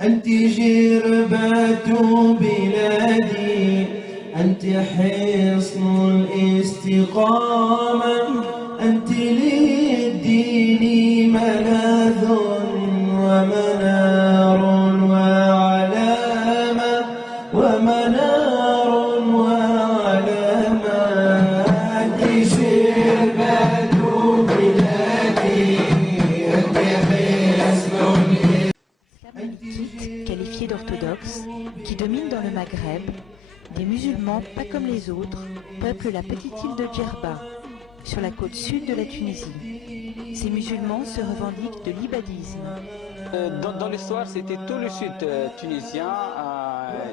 أنت جربة بلادي، أنت حصن الاستقامة، أنت للدين ملاذ ومنار وعلامة، ومنار وعلامة. أنت جربة بلادي، أنت حصن. L'islam malikite, qualifié d'orthodoxe, qui domine dans le Maghreb, des musulmans pas comme les autres peuplent la petite île de Djerba, sur la côte sud de la Tunisie. Ces musulmans se revendiquent de l'ibadisme. Dans l'histoire, c'était tout le sud tunisien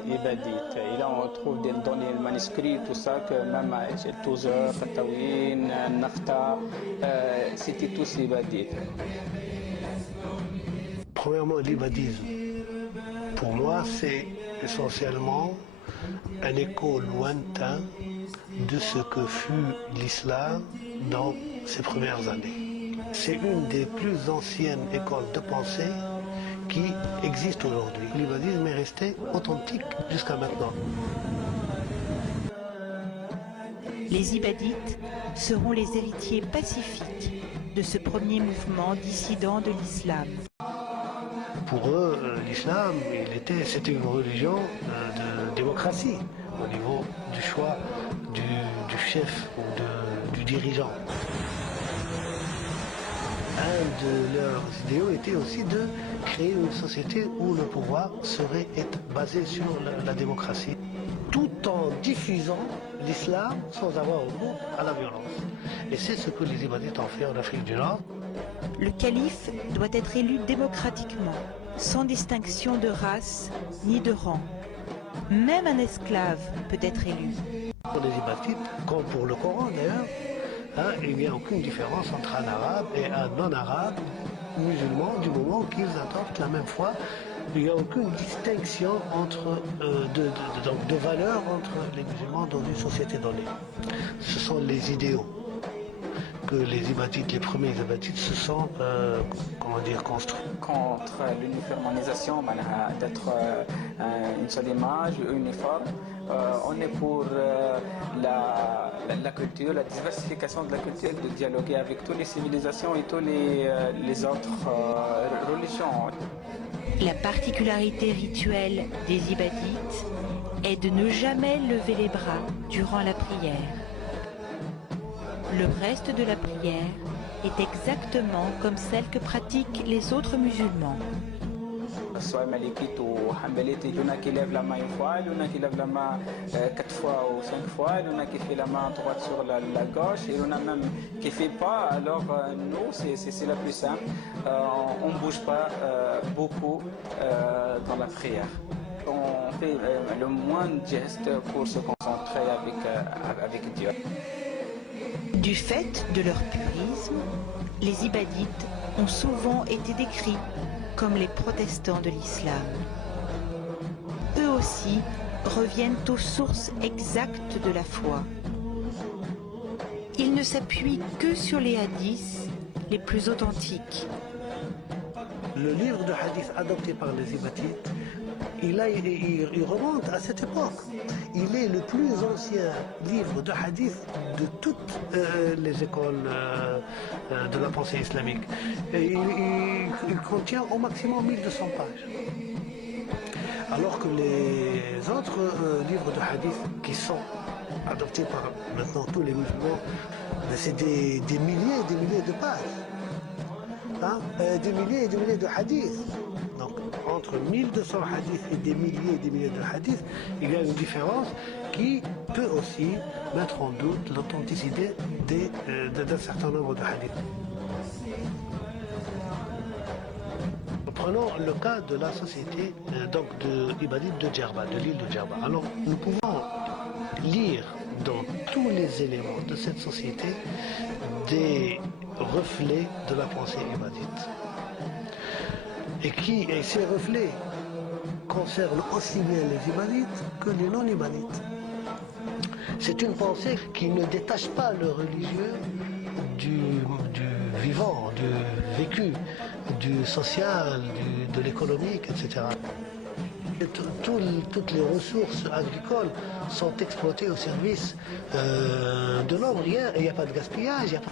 ibadite. Et là, on retrouve dans les manuscrits tout ça, que même El Touzer, Fatawin, Nafta, c'était tous ibadites. Premièrement, l'ibadisme, pour moi, c'est essentiellement un écho lointain de ce que fut l'islam dans ses premières années. C'est une des plus anciennes écoles de pensée qui existe aujourd'hui. L'ibadisme est resté authentique jusqu'à maintenant. Les ibadites seront les héritiers pacifiques de ce premier mouvement dissident de l'islam. Pour eux, l'islam, c'était une religion de démocratie au niveau du choix du chef ou du dirigeant. Un de leurs idéaux était aussi de créer une société où le pouvoir serait basé sur la démocratie, tout en diffusant l'islam sans avoir recours à la violence. Et c'est ce que les ibadites ont fait en Afrique du Nord. Le calife doit être élu démocratiquement, sans distinction de race ni de rang. Même un esclave peut être élu. Pour les ibadites, comme pour le Coran d'ailleurs, il n'y a aucune différence entre un arabe et un non-arabe musulman du moment qu'ils adoptent la même foi. Il n'y a aucune distinction de valeur entre les musulmans dans une société donnée. Ce sont les idéaux que les ibadites, les premiers ibadites, se sont construits. Contre l'uniformisation, d'être une seule image, uniforme, on est pour la culture, la diversification de la culture, de dialoguer avec toutes les civilisations et toutes les autres religions. La particularité rituelle des ibadites est de ne jamais lever les bras durant la prière. Le reste de la prière est exactement comme celle que pratiquent les autres musulmans. Soit malikite ou hanbalite, il y en a qui lèvent la main une fois, il y en a qui lèvent la main 4 fois ou 5 fois, il y en a qui fait la main droite sur la gauche, et il y en a même qui ne fait pas. Alors nous, c'est la plus simple, on ne bouge pas beaucoup dans la prière. On fait le moins de gestes pour se concentrer avec Dieu. Du fait de leur purisme, les ibadites ont souvent été décrits comme les protestants de l'islam. Eux aussi reviennent aux sources exactes de la foi. Ils ne s'appuient que sur les hadiths les plus authentiques. Le livre de hadith adopté par les ibadites, il remonte à cette époque. Il est le plus ancien livre de hadith de toutes les écoles de la pensée islamique. Et il contient au maximum 1200 pages. Alors que les autres livres de hadith qui sont adoptés par maintenant tous les musulmans, c'est des milliers et des milliers de pages. Des milliers et des milliers de hadiths. Donc, entre 1200 hadiths et des milliers de hadiths, il y a une différence qui peut aussi mettre en doute l'authenticité d'un certain nombre de hadiths. Prenons le cas de la société de Ibadite de Djerba, de l'île de Djerba. Alors, nous pouvons lire dans tous les éléments de cette société des reflets de la pensée ibadite. Et ces reflets concernent aussi bien les ibadites que les non-ibadites. C'est une pensée qui ne détache pas le religieux du vivant, du vécu, du social, de l'économique, etc. Et toutes les ressources agricoles sont exploitées au service de l'homme. Rien, il n'y a pas de gaspillage. Il y a pas...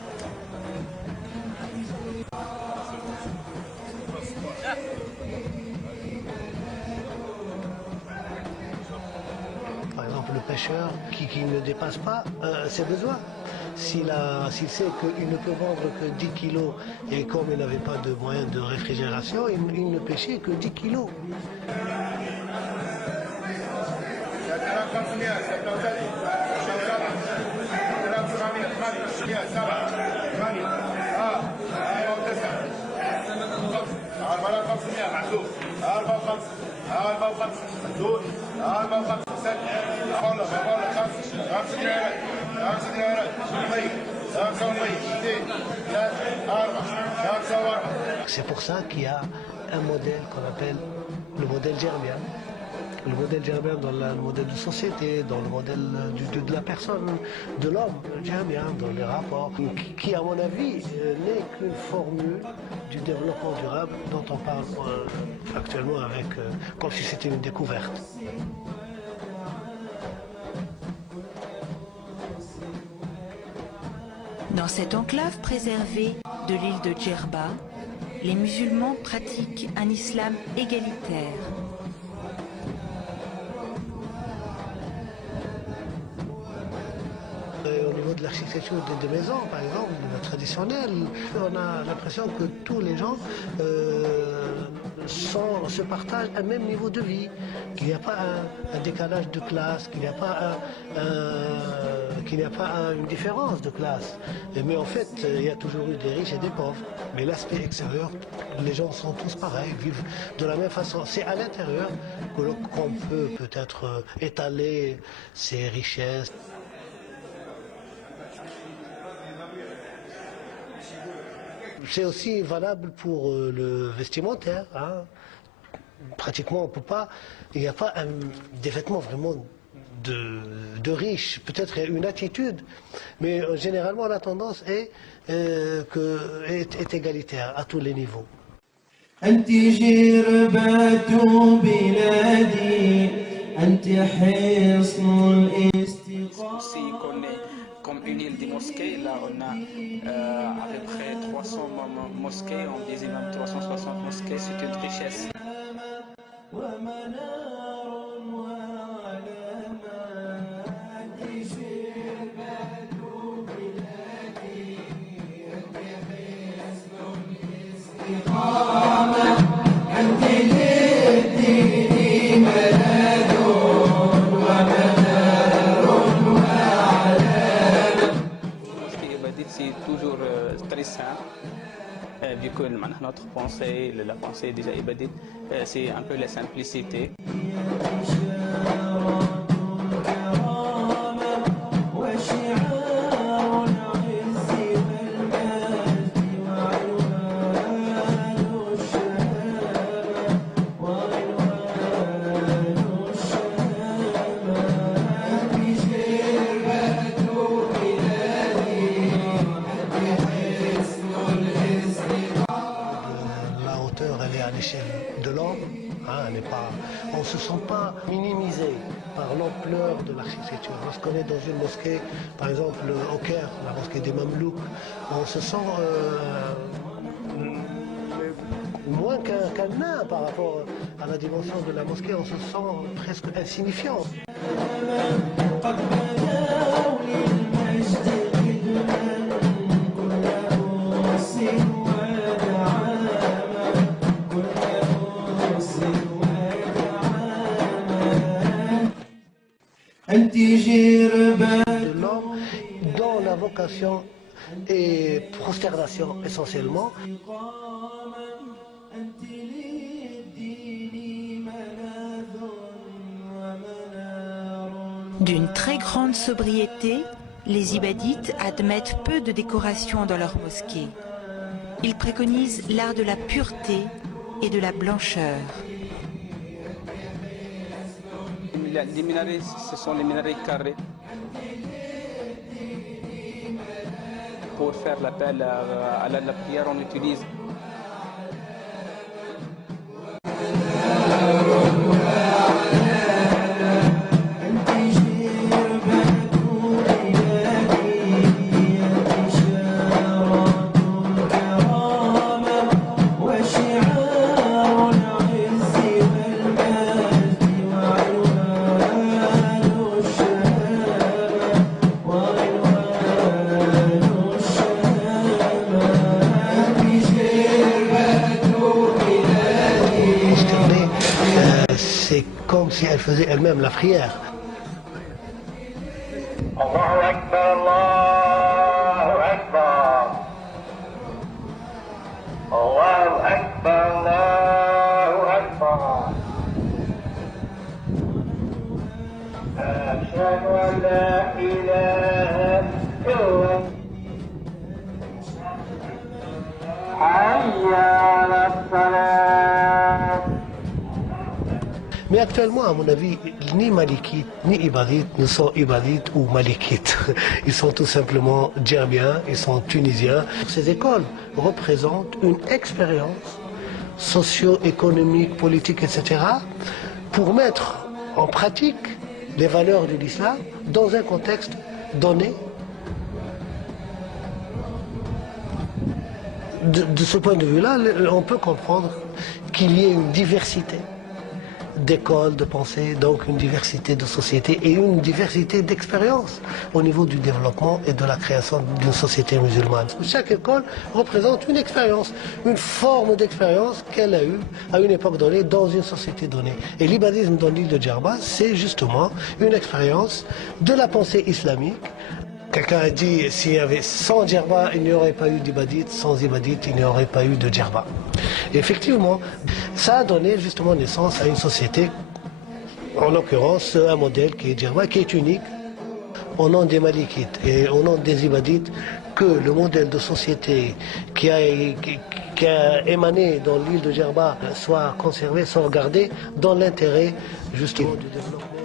Par exemple, le pêcheur qui ne dépasse pas ses besoins. S'il sait qu'il ne peut vendre que 10 kilos et comme il n'avait pas de moyens de réfrigération, il ne pêchait que 10 kilos. C'est pour ça qu'il y a un modèle qu'on appelle le modèle gerbien. Le modèle gerbien dans le modèle de société, dans le modèle de la personne, de l'homme gerbien, dans les rapports, qui à mon avis n'est qu'une formule du développement durable dont on parle actuellement comme si c'était une découverte. Dans cette enclave préservée de l'île de Djerba, les musulmans pratiquent un islam égalitaire. Au niveau de l'architecture des maisons, par exemple, traditionnelle, on a l'impression que tous les gens se partagent un même niveau de vie, qu'il n'y a pas un décalage de classe, qu'il n'y a pas une différence de classe. Mais en fait, il y a toujours eu des riches et des pauvres. Mais l'aspect extérieur, les gens sont tous pareils, vivent de la même façon. C'est à l'intérieur qu'on peut peut-être étaler ses richesses. C'est aussi valable pour le vestimentaire. Hein. Pratiquement, on peut pas. Il n'y a pas des vêtements vraiment de riches. Peut-être une attitude, mais généralement la tendance est égalitaire à tous les niveaux. أنت جربة بلادي أنت حصن الاستقامة. Aussi qu'on est comme une île de mosquées, là on a à peu près 300 mosquées, on disait même 360 mosquées, c'est une richesse. C'est toujours très simple, vu que notre pensée, la pensée déjà ibadite, c'est un peu la simplicité. De l'homme, hein, on ne se sent pas minimisé par l'ampleur de l'architecture. Lorsqu'on est dans une mosquée, par exemple au Caire, la mosquée des Mamelouks, on se sent moins qu'un nain par rapport à la dimension de la mosquée, on se sent presque insignifiant. De l'homme dont la vocation est prosternation essentiellement. D'une très grande sobriété, les ibadites admettent peu de décoration dans leur mosquée. Ils préconisent l'art de la pureté et de la blancheur. Les minarets, ce sont les minarets carrés. Pour faire l'appel à la prière, on utilise c'est comme si elle faisait elle-même la prière. Allahu Akbar, Allahu Akbar. Allahu Akbar, Allahu Akbar. Ashhadu an la ilaha illallah. Hayya ala salat. Mais actuellement, à mon avis, ni Malikites, ni Ibadites ne sont Ibadites ou Malikites. Ils sont tout simplement djerbiens, ils sont tunisiens. Ces écoles représentent une expérience socio-économique, politique, etc. pour mettre en pratique les valeurs de l'islam dans un contexte donné. De ce point de vue-là, on peut comprendre qu'il y ait une diversité d'écoles, de pensée, donc une diversité de sociétés et une diversité d'expériences au niveau du développement et de la création d'une société musulmane. Chaque école représente une expérience, une forme d'expérience qu'elle a eue à une époque donnée dans une société donnée. Et l'ibadisme dans l'île de Djerba, c'est justement une expérience de la pensée islamique. Quelqu'un a dit, s'il y avait sans Djerba, il n'y aurait pas eu d'Ibadite, sans Ibadite, il n'y aurait pas eu de Djerba. Et effectivement, ça a donné justement naissance à une société, en l'occurrence un modèle qui est Djerba, qui est unique au nom des Malikites et au nom des Ibadites, que le modèle de société qui a émané dans l'île de Djerba soit conservé, sauvegardé dans l'intérêt justement du développement.